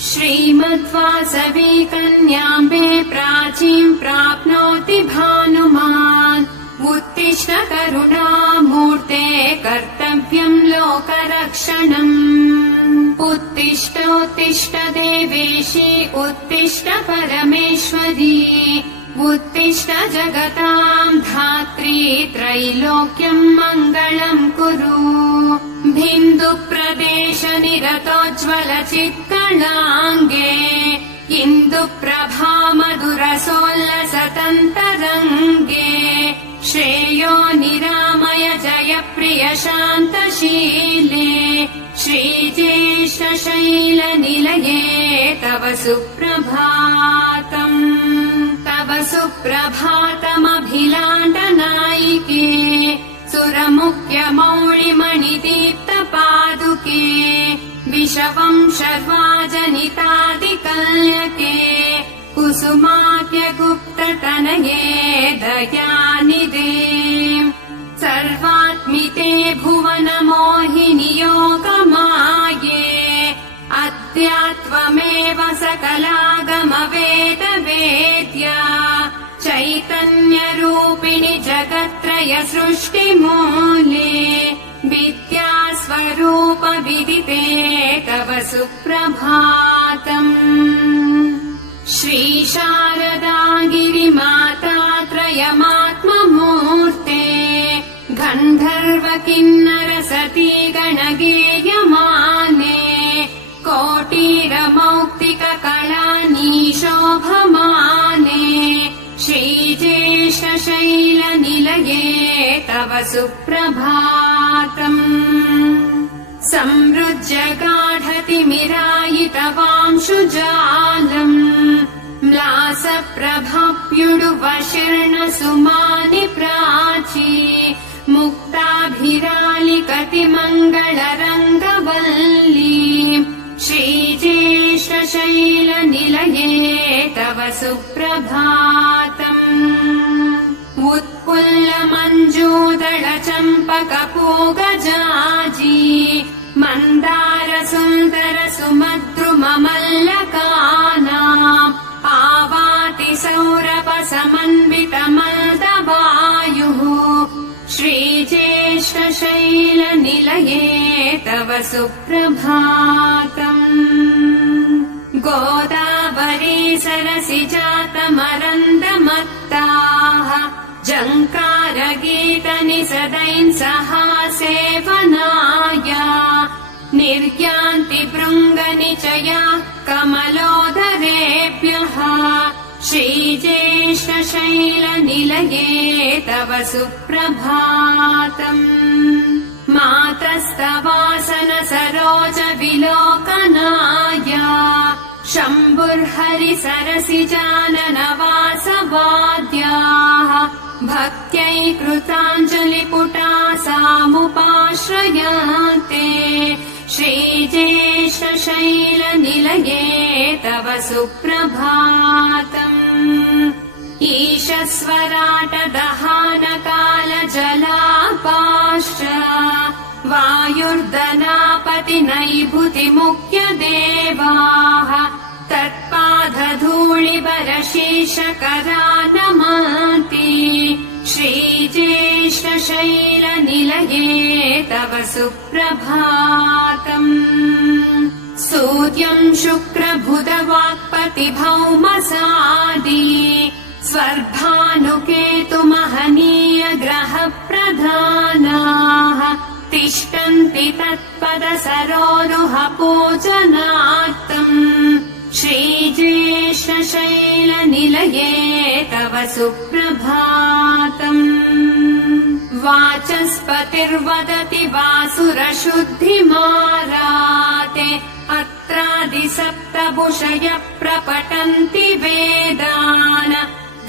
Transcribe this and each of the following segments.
श्रीमद्वासवी कन्याम्बे प्राचीम् प्राप्नोति भानुमान् उत्तिष्ठ करुणामूर्ते कर्तव्यम् लोकरक्षणम् उत्तिष्ठोत्तिष्ठ देवेशी उत्तिष्ठ परमेश्वरी उत्तिष्ठ जगताम् धात्री त्रैलोक्यम् मङ्गलम् कुरु बिन्दुप्रदेश निरतोज्ज्वल चित्कलाङ्गे इन्दुप्रभा मधुरसोल्लसतन्तरङ्गे श्रेयो निरामय जय प्रिय शान्तशीले श्रीज्येष्ठशैलनिलये तव सुप्रभातम् तव सुप्रभातमभिलाण्डनायिके सुरमुख्यमौळिमणिदीप्तपादुके विषवंशर्वाजनितादिकल्यके कुसुमाख्यगुप्ततनये दयानिधे सर्वात्मिते भुवनमोहिनि योगमाये अद्यात्वमेव सकलागमवेदवेद्या चैतन्यरूपिणि जगत्त्रय सृष्टिमूले विद्यास्वरूप विदिते तव सुप्रभातम् श्रीशारदा गिरिमाता त्रयमात्ममूर्ते गन्धर्व किन्नर सती गणगेयमाने कोटिरमौक्तिक कलानीशोभमाने श्रीज्येष्ठशैलनिलये तव सुप्रभातम् संवृज्य गाढतिमिरायितवांशुजालम् म्लासप्रभप्युडुवशीर्णसुमानि प्राची मुक्ताभिरालिकतिमङ्गलरङ्गवल्ली श्रीज्येष्ठशैलनिलये तव सुप्रभातम् उत्पुल्लमञ्जूदलचम्पकपूगजाजी मन्दारसुन्दर सुमद्रुममल्लकानाम् आवाति सौरभसमन्वितमन्दवायुः श्रीज्येष्ठशैलनिलये तव सुप्रभातम् गोदावरी सरसिजातमरन्दमत्ताः जङ्कारगीतनिसदैन्सहासेवनाय निर्यान्ति भृङ्गनिचयाः कमलोदरेभ्यः श्रीज्येष्ठशैलनिलये तव सुप्रभातम् मातस्तवासन सरोज विलोकनाय शम्भुर्हरि सरसिजाननवासवाद्याः भक्त्यै कृताञ्जलिपुटा सामुपाश्रयन्ते श्रीज्येष्ठशैलनिलये तव सुप्रभातम् ईशस्वराटदहानकालजलापाश्च वायुर्दनापतिनैभूतिमुख्यदेवाः तत्पादधूलिबरशीर्षकरा नमन्ति श्रीज्येष्ठशैलनिलये तव सुप्रभातम् सूर्यम् शुक्रबुधवाक्पतिभौमसादि स्वर्भानुकेतुमहनीय ग्रहप्रधानाः तिष्ठन्ति तत्पदसरोरुह पूजनार्थम् श्रीज्येष्ठशैलनिलये तव सुप्रभातम् वाचस्पतिर्वदति वासुरशुद्धिमाराते अत्रादिसप्तभुषय प्रपठन्ति वेदान्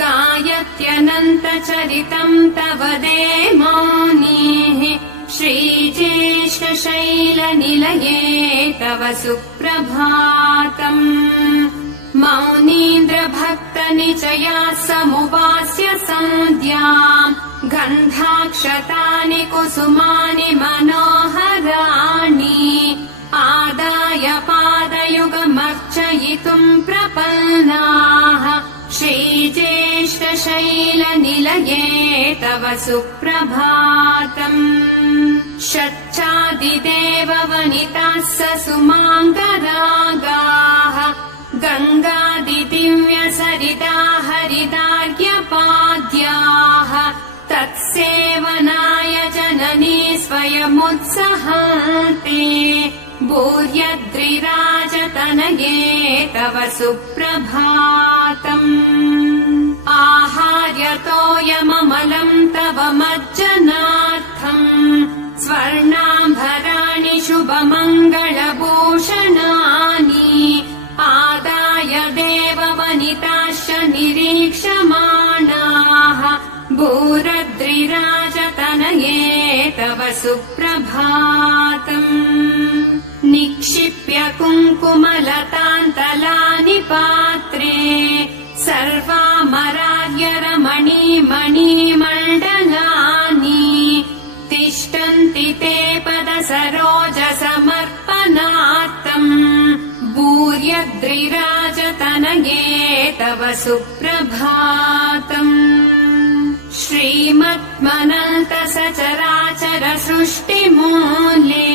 गायत्यनन्तचरितम् तव देमानीः श्रीज्येष्ठशैलनिलये तव सुप्रभातम् मौनीन्द्रभक्तनिचया समुपास्य सन्ध्याम् गन्धाक्षतानि कुसुमानि मनोहराणि आदाय पादयुगमर्च शैलनिलये तव सुप्रभातम् षट्चादिदेववनिताः सुमाङ्गरागाः गङ्गादिदिव्यसरिता हरिदार्घ्यपाद्याः तत्सेवनाय जननी स्वयमुत्सहाते भूर्यद्रिराजतनये तव सुप्रभातम् आहार्यतोऽयममलम् तव मज्जनार्थम् स्वर्णाम्भराणि शुभमङ्गलभूषणानि आदाय देववनिताश्च निरीक्षमाणाः भूरद्रिराजतनये तव सुप्रभातम् निक्षिप्य कुङ्कुमलतान्तलानि पात्रे सर्वामरार्यरमणीमणिमण्डलानि तिष्ठन्ति ते पदसरोजसमर्पणार्थम् भूर्यद्रिराजतनये तव सुप्रभातम् श्रीमत्मनन्तसचराचर सृष्टिमूले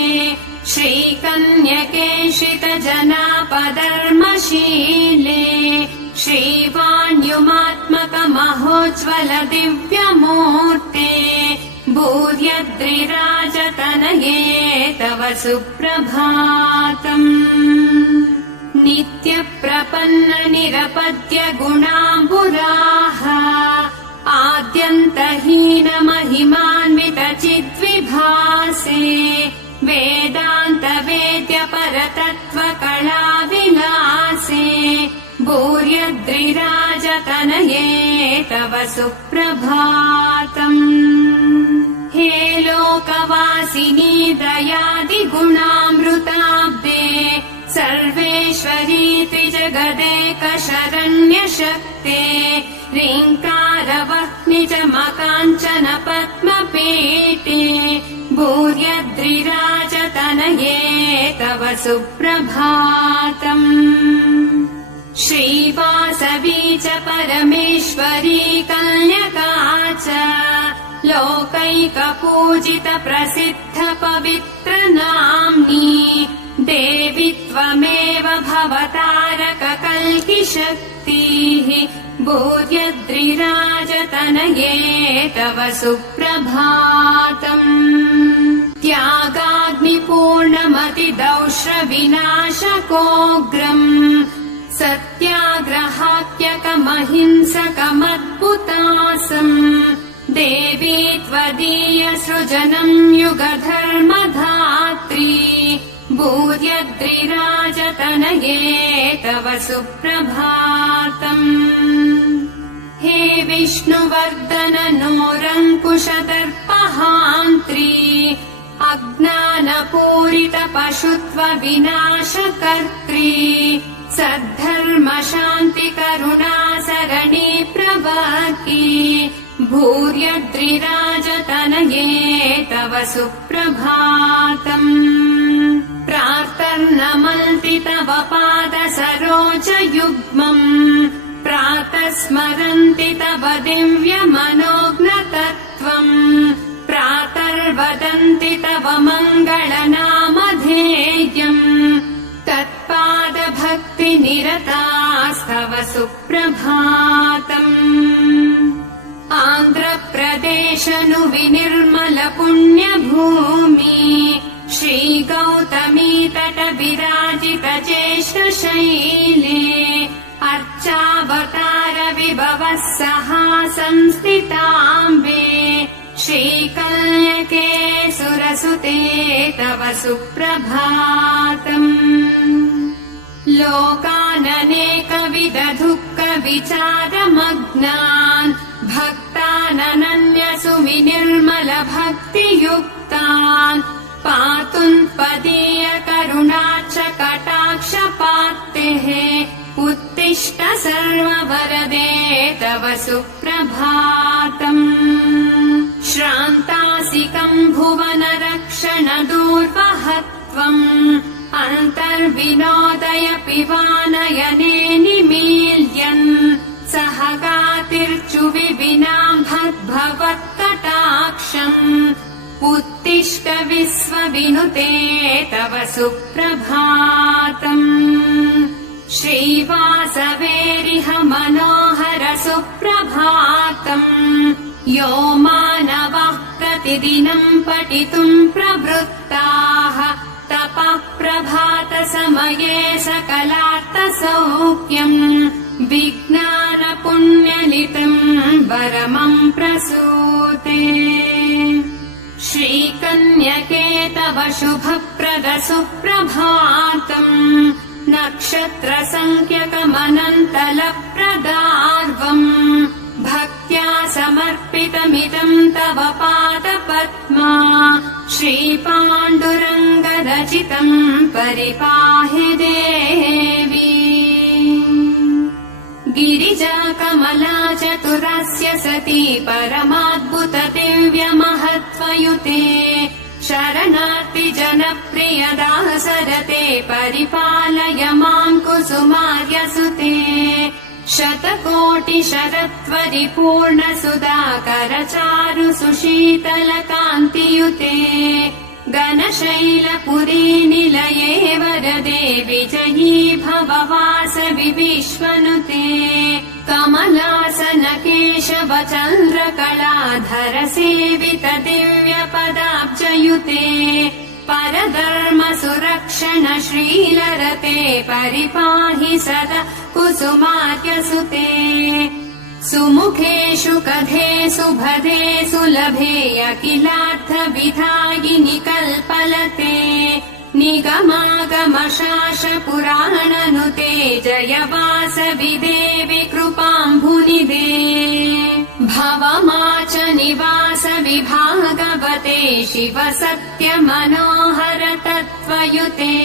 श्रीकन्यके श्रितजनापधर्मशीले श्रीवाण्युमात्मकमहोज्ज्वल दिव्यमूर्ते भूर्यद्रिराजतनये तव सुप्रभातम् नित्यप्रपन्न निरपद्य गुणाम्बुराः आद्यन्तहीन महिमान्वित चिद्विभासे वेदान्त वेद्य परतत्त्व कला विलासे भूर्यद्रिराजतनये तव सुप्रभातम् हे लोकवासिनी दयादिगुणामृताब्दे सर्वेश्वरी त्रिजगदेक शरण्यशक्ते ह्रीङ्कारवह्नि च मकाञ्चन पद्मपीठे भूर्यद्रिराजतनये तव सुप्रभातम् श्रीवासवी च परमेश्वरी कन्यका च लोकैकपूजित प्रसिद्ध पवित्र नाम्नी देवि त्वमेव भवतारक कल्कि शक्तिः भूर्यद्रिराजतनये तव सुप्रभातम् त्यागाग्निपूर्णमतिदौष्रविनाशकोग्रम् सत्याग्रहात्यकमहिंसकमद्भुतासम् देवी त्वदीय सृजनम् युगधर्मधात्री भूर्यद्रिराजतनये तव सुप्रभातम् हे विष्णुवर्धन नोरङ्कुशदर्पहान्त्री अज्ञानपूरित पशुत्व विनाशकर्त्री सद्धर्म शान्ति करुणा सरणि प्रवाकी भूर्यद्रिराजतनये तव सुप्रभातम् प्रातर्नमन्ति तव पाद सरोजयुग्मम् प्रातः स्मरन्ति तव दिव्यमनोज्ञतत्त्वम् प्रातर्वदन्ति तव मङ्गलनामधेयम् तत्पादभक्तिनिरतास्तव सुप्रभातम् आन्ध्रप्रदेशनु विनिर्मल पुण्यभूमि श्रीगौतमी तट विराजित ज्येष्ठशैले अर्चावतार विभवः सहासंस्थिताम्बे श्रीकन्यके सुरसुते तव सुप्रभातम् लोकाननेकविध दुःख विचारमग्नान् भक्ताननन्य सुविनिर्मल भक्तियुक्तान् पातुन्पदीय करुणाच्च कटाक्षपात्तेः उत्तिष्ठ सर्ववरदे तव सुप्रभातम् श्रान्तासिकम् भुवन रक्षण दूर्वहत्वम् अन्तर्विनोदय पिबानयने निमील्यन् सहगातिर्चुवि विनुते तव सुप्रभातम् श्रीवासवेरिह मनोहर सुप्रभातम् यो मानवः प्रतिदिनम् पठितुम् प्रवृत्ताः तपः प्रभातसमये सकलार्थसौख्यम् विज्ञानपुण्यलितम् वरमम् प्रसूते श्रीकन्यके तव शुभप्रद सुप्रभातम् नक्षत्रसंख्यकमनन्तलप्रदार्वम् भक्त्या समर्पितमिदम् तव पादपद्मा श्रीपाण्डुरङ्गरचितम् परिपाहि देवी गिरिजा कमला चतुरस्य सती परमाद्भुत दिव्यमहत्त्वयुते शरणार्थि जनप्रिय दासरते परिपालय माम् कुसुमार्यसुते शतकोटि शरत्वरिपूर्ण सुधाकर चारु सुशीतल कान्तियुते घनशैलपुरी निलये वरदे विजयी भव वासवि विश्वनुते कमलासन केशव चन्द्रकलाधर सेवित दिव्य पदाब्जयुते परधर्म सुरक्षण श्रीलरते परिपाहि सदा कुसुमार्यसुते सुमुखे सुखधे सुभदे सुलभे अखिलार्थ विधायिनि कल्पलते निगमागम शास पुराणनुते जय वासवि देवि कृपाम्भुनिधे भवमाच निवास विभागवते शिव सत्य मनोहर तत्त्वयुते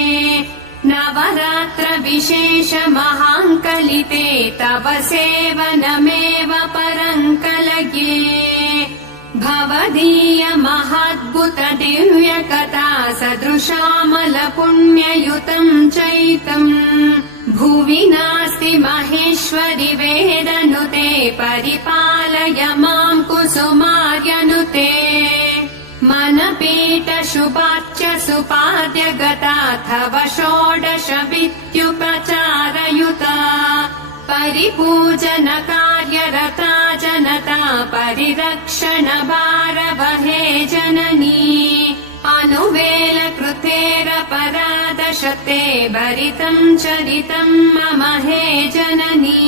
नवरात्र विशेष महाङ्कलिते तव सेवनमेव परङ्कलये भवदीय महाद्भुत दिव्य कथा सदृशामल पुण्ययुतम् चैतम् भुवि नास्ति महेश्वरि वेदनुते परिपालय माम् कुसुमार्यनुते मनपीठ शुभाच्य सुपाद्य गता तव षोडश विद्युपचारयुता परिपूजन कार्यरता जनता परिरक्षण भारवहे जननी अनुवेल कृतेरपराधशते भरितम् चरितम् मम हे जननी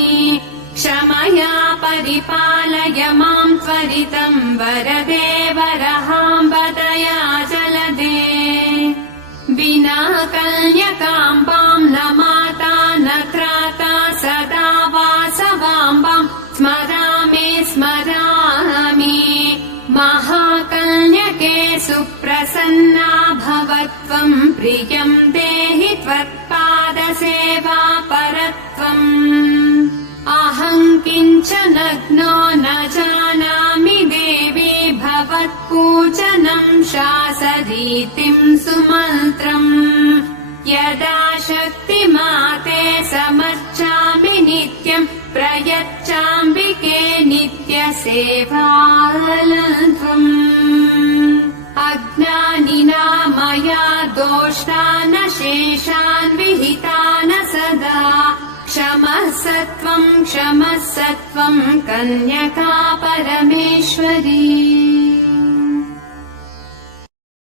क्षमया परिपालय माम् त्वरितम् वरदे वरहाम्बदया जलदे विना कन्यकाम्बाम् न माता न त्राता सदा वासवाम्बाम् स्मरामि महाकन्यके सुप्रसन्ना भवत्वम् प्रियम् देहि त्वत्पादसेवा परत्वम् अहम् किञ्चनग्नो न जानामि देवी भवत्पूजनम् शासरीतिम् सुमन्त्रम् यदा शक्तिमाते समर्चामि नित्यम् प्रयच्छाम्बिके नित्यसेवालत्वम् अज्ञानिना मया दोषान् शेषान् विहितान् सदा क्षमः सत्वम् कन्यका परमेश्वरी।